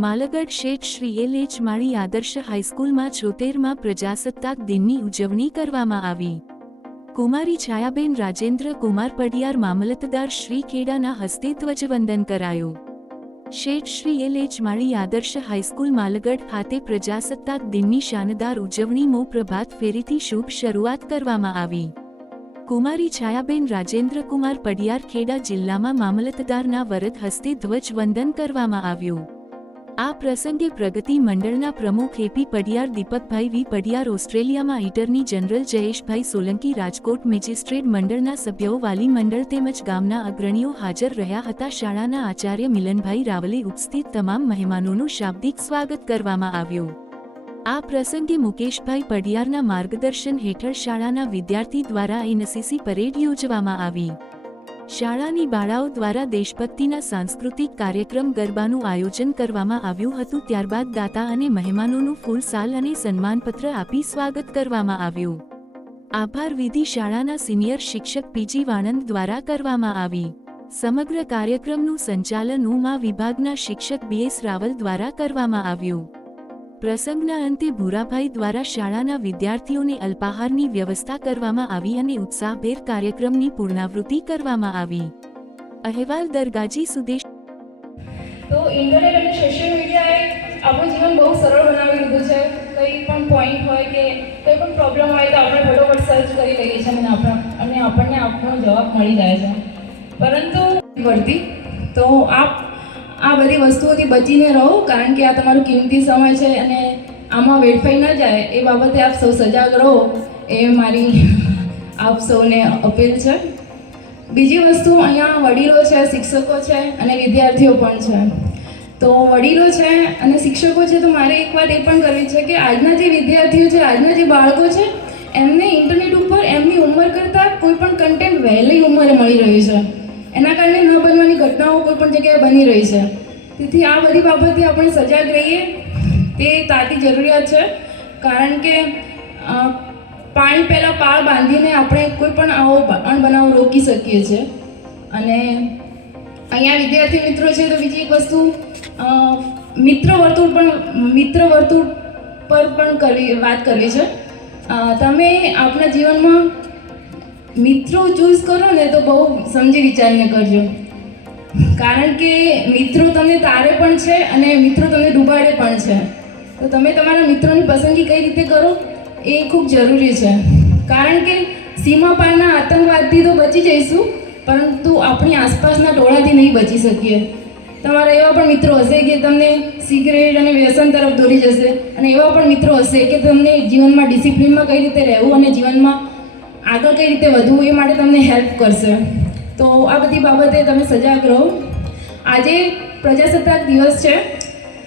માલગઢ શેઠ Shri L H માળી આદર્શ હાઈસ્કૂલમાં છોતેરમાં પ્રજાસત્તાક દિનની ઉજવણી કરવામાં આવી. કુમારી છાયાબેન રાજેન્દ્ર કુમાર પડિયાર મામલતદાર શ્રી ખેડાના હસ્તે ધ્વજવંદન કરાયું. શેઠ શ્રી એલ માળી આદર્શ હાઈસ્કૂલ માલગઢ ખાતે પ્રજાસત્તાક દિનની શાનદાર ઉજવણી મો પ્રભાત ફેરીથી શુભ શરૂઆત કરવામાં આવી. કુમારી છાયાબેન રાજેન્દ્ર કુમાર પડિયાર ખેડા જિલ્લામાં મામલતદારના વરદ હસ્તે ધ્વજવંદન કરવામાં આવ્યું. આ પ્રસંગે પ્રગતિ મંડળના પ્રમુખ એપી પડિયાર દીપકભાઈ વી પડિયાર ઓસ્ટ્રેલિયામાં attorney general Jayeshbhai Solanki Rajkot magistrate મંડળના સભ્યો વાલી મંડળ તેમજ ગામના અગ્રણીઓ હાજર રહ્યા હતા. શાળાના આચાર્ય મિલનભાઈ રાવલે ઉપસ્થિત તમામ મહેમાનોનું શાબ્દિક સ્વાગત કરવામાં આવ્યું. આ પ્રસંગે મુકેશભાઈ પડિયારના માર્ગદર્શન હેઠળ શાળાના વિદ્યાર્થી દ્વારા એનસીસી પરેડ યોજવામાં આવી. શાળાની બાળાઓ દ્વારા દેશભક્તિના સાંસ્કૃતિક કાર્યક્રમ ગરબાનું આયોજન કરવામાં આવ્યું હતું. ત્યારબાદ દાતા અને મહેમાનોનું ફૂલ સાલ અને સન્માનપત્ર આપી સ્વાગત કરવામાં આવ્યું. આભાર વિધિ શાળાના સિનિયર શિક્ષક પીજી વાણંદ દ્વારા કરવામાં આવી. સમગ્ર કાર્યક્રમનું સંચાલન ઉમા વિભાગના શિક્ષક બીએસ રાવલ દ્વારા કરવામાં આવ્યું. પ્રસંગના અંતે ભૂરાભાઈ દ્વારા શાળાના વિદ્યાર્થીઓને અલ્પાહારની વ્યવસ્થા કરવામાં આવી અને ઉત્સાહભેર કાર્યક્રમની પૂર્ણાવૃત્તિ કરવામાં આવી. અહેવાલ દરગાજી સુદેશ તો ઇન્ટરનેટ અને સોશિયલ મીડિયાએ આપણું જીવન બહુ સરળ બનાવી દીધું છે. કંઈ પણ પોઈન્ટ હોય કે કંઈ પણ પ્રોબ્લેમ હોય તો આપણે ફટોફટ સર્ચ કરી લઈએ છીએ અને આપણા અને આપણને આપણો જવાબ મળી જાય છે. પરંતુ વર્તી તો આપ આ બધી વસ્તુઓથી બચીને રહો, કારણ કે આ તમારો કિંમતી સમય છે અને આમાં વેડફાઈ ન જાય એ બાબતે આપ સૌ સજાગ રહો, એ મારી આપ સૌને અપીલ છે. બીજી વસ્તુ, અહીંયા વડીલો છે, શિક્ષકો છે અને વિદ્યાર્થીઓ પણ છે. તો વડીલો છે અને શિક્ષકો છે, તો મારે એક વાત એ પણ કરવી છે કે આજના જે વિદ્યાર્થીઓ છે, આજના જે બાળકો છે, એમને ઇન્ટરનેટ ઉપર એમની ઉંમર કરતાં કોઈ પણ કન્ટેન્ટ વહેલી ઉંમરે મળી રહ્યું છે. એના કારણે ન બનવાની ઘટનાઓ કોઈ પણ જગ્યાએ બની રહી છે. તેથી આ બધી બાબતે આપણે સજાગ રહીએ. તે તાતી જરૂરિયાત છે. કારણ કે પાણી પહેલાં પાળ બાંધીને આપણે કોઈ પણ આવો અણબનાવ રોકી શકીએ છીએ. અને અહીંયા વિદ્યાર્થી મિત્રો છે, તો બીજી એક વસ્તુ મિત્ર વર્તુળ પણ, મિત્ર વર્તુળ પર પણ કરવી વાત કરવી છે. તમે આપણા જીવનમાં મિત્રો ચૂઝ કરો ને તો બહુ સમજી વિચારીને કરજો. કારણ કે મિત્રો તમને તારે પણ છે અને મિત્રો તમને ડૂબાડે પણ છે. તો તમે તમારા મિત્રોની પસંદગી કઈ રીતે કરો? એ ખૂબ જરૂરી છે. કારણ કે સીમા પારના આતંકવાદથી તો બચી જઈશું, પરંતુ આપણી આસપાસના ટોળાથી નહીં બચી શકીએ. તમારા એવા પણ મિત્રો હશે કે તમને સિગરેટ અને વ્યસન તરફ દોરી જશે અને એવા પણ મિત્રો હશે કે તમને જીવનમાં ડિસિપ્લિનમાં કઈ રીતે રહેવું અને જીવનમાં આગળ કઈ રીતે વધવું એ માટે તમને હેલ્પ કરશે. તો આ બધી બાબતે તમે સજાગ રહો. આજે પ્રજાસત્તાક દિવસ છે.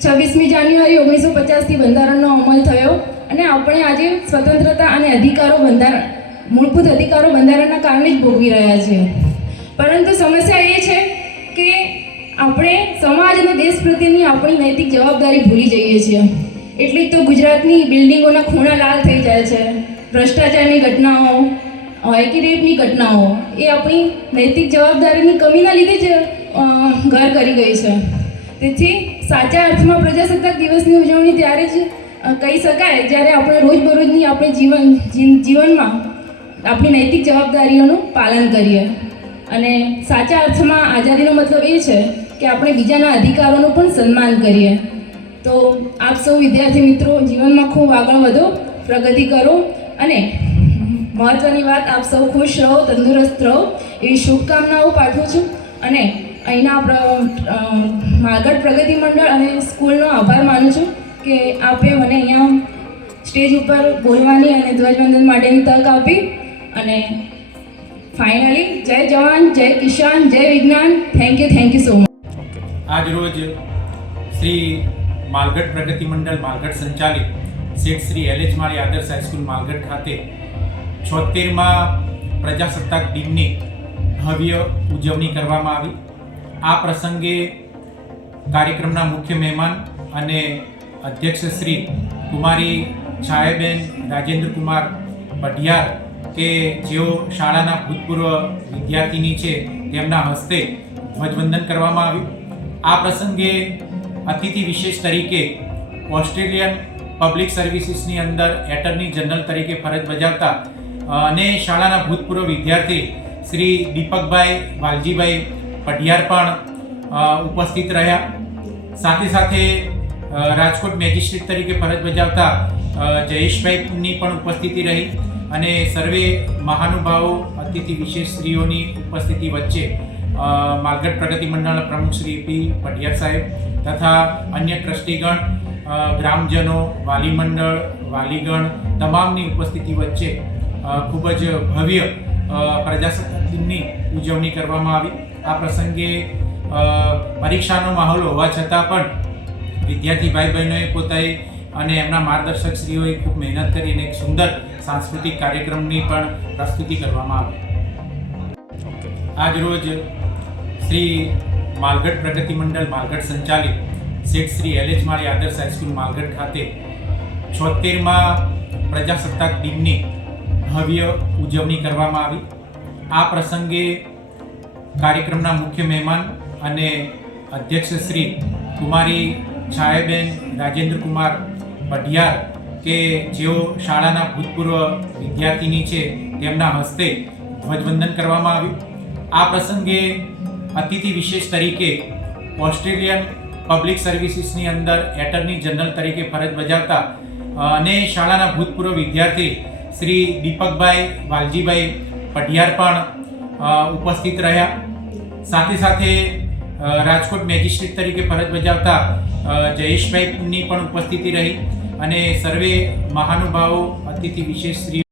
છવ્વીસમી જાન્યુઆરી ઓગણીસો પચાસથી બંધારણનો અમલ થયો અને આપણે આજે સ્વતંત્રતા અને અધિકારો બંધારણ, મૂળભૂત અધિકારો બંધારણના કારણે જ ભોગવી રહ્યા છીએ. પરંતુ સમસ્યા એ છે કે આપણે સમાજ અને દેશ પ્રત્યેની આપણી નૈતિક જવાબદારી ભૂલી જઈએ છીએ. એટલે તો ગુજરાતની બિલ્ડિંગોના ખૂણા લાલ થઈ જાય છે. ભ્રષ્ટાચારની ઘટનાઓ એકી ઘટનાઓ, એ આપણી નૈતિક જવાબદારીની કમીના લીધે જ ઘર કરી ગઈ છે. તેથી સાચા અર્થમાં પ્રજાસત્તાક દિવસની ઉજવણી ત્યારે જ કહી શકાય જ્યારે આપણે રોજબરોજની આપણે જીવન જીવનમાં આપણી નૈતિક જવાબદારીઓનું પાલન કરીએ. અને સાચા અર્થમાં આઝાદીનો મતલબ એ છે કે આપણે બીજાના અધિકારોનું પણ સન્માન કરીએ. તો આપ સૌ વિદ્યાર્થી મિત્રો, જીવનમાં ખૂબ આગળ વધો, પ્રગતિ કરો અને મહત્ત્વની વાત, આપ સૌ ખુશ રહો, તંદુરસ્ત રહો. એવી શુભકામનાઓ પાઠવું છું અને અહીંના માગઢ પ્રગતિ મંડળ અને સ્કૂલનો આભાર માનું છું કે આપે મને અહીંયા સ્ટેજ ઉપર બોલવાની અને ધ્વજવંદન માટેની તક આપી અને ફાઇનલી જય જવાન, જય કિસાન, જય વિજ્ઞાન. Thank you thank you so much. આજ રોજ શ્રી માલગઢ પ્રગતિ મંડળ માલગઢ સંચાલિત શેઠ શ્રી એલ એચ માળી આદર્શ હાઈસ્કૂલ માલગઢ ખાતે છોતેરમાં પ્રજાસત્તાક દિનની ભવ્ય ઉજવણી કરવામાં આવી. આ પ્રસંગે કાર્યક્રમના મુખ્ય મહેમાન અને અધ્યક્ષ શ્રી કુમારી છાયાબેન રાજેન્દ્ર કુમાર પઢિયાર કે જેઓ શાળાના ભૂતપૂર્વ વિદ્યાર્થીની છે, તેમના હસ્તે ધ્વજવંદન કરવામાં આવ્યું. આ પ્રસંગે અતિથિ વિશેષ તરીકે ઓસ્ટ્રેલિયન પબ્લિક સર્વિસીસની અંદર એટર્ની જનરલ તરીકે ફરજ બજાવતા અને શાળાના ભૂતપૂર્વ વિદ્યાર્થી શ્રી દીપકભાઈ વાલજીભાઈ પઢિયાર પણ ઉપસ્થિત રહ્યા. સાથે સાથે રાજકોટ મેજિસ્ટ્રેટ તરીકે ફરજ બજાવતા જયેશભાઈની પણ ઉપસ્થિતિ રહી અને સર્વે મહાનુભાવો, અતિથિ વિશેષ સ્ત્રીઓની ઉપસ્થિતિ વચ્ચે માલગઢ પ્રગતિ મંડળના પ્રમુખ શ્રી પી. પઢિયાર સાહેબ તથા અન્ય ટ્રસ્ટીગણ ગ્રામજનો, વાલી મંડળ, વાલીગણ તમામની ઉપસ્થિતિ વચ્ચે ખૂબ જ ભવ્ય પ્રજાસત્તાક દિનની ઉજવણી કરવામાં આવી. આ પ્રસંગે પરીક્ષાનો માહોલ હોવા છતાં પણ વિદ્યાર્થી ભાઈ બહેનોએ પોતાએ અને એમના માર્ગદર્શક શ્રીઓએ ખૂબ મહેનત કરીને એક સુંદર સાંસ્કૃતિક કાર્યક્રમની પણ પ્રસ્તુતિ કરવામાં આવી. આજ રોજ શ્રી માલગઢ પ્રગતિ મંડળ માલગઢ સંચાલિત શેઠ શ્રી એલ એચ માળી આદર્શ હાઈસ્કૂલ માલગઢ ખાતે છોતેરમાં પ્રજાસત્તાક દિનની ભવ્ય ઉજવણી કરવામાં આવી. આ પ્રસંગે કાર્યક્રમના મુખ્ય મહેમાન અને અધ્યક્ષ શ્રી કુમારી છાયાબેન રાજેન્દ્ર કુમાર પઢિયાર કે જેઓ શાળાના ભૂતપૂર્વ વિદ્યાર્થીની છે, તેમના હસ્તે ધ્વજવંદન કરવામાં આવ્યું. આ પ્રસંગે અતિથિ વિશેષ તરીકે ઓસ્ટ્રેલિયન પબ્લિક સર્વિસીસની અંદર એટર્ની જનરલ તરીકે ફરજ બજાવતા અને શાળાના ભૂતપૂર્વ વિદ્યાર્થી શ્રી દીપકભાઈ વાલજીભાઈ પઢિયાર પણ ઉપસ્થિત રહ્યા. સાથે સાથે રાજકોટ મેજિસ્ટ્રેટ તરીકે ફરજ બજાવતા જયેશભાઈની પણ ઉપસ્થિતિ રહી. અને સર્વે મહાનુભાવો, અતિથિ વિશેષ શ્રી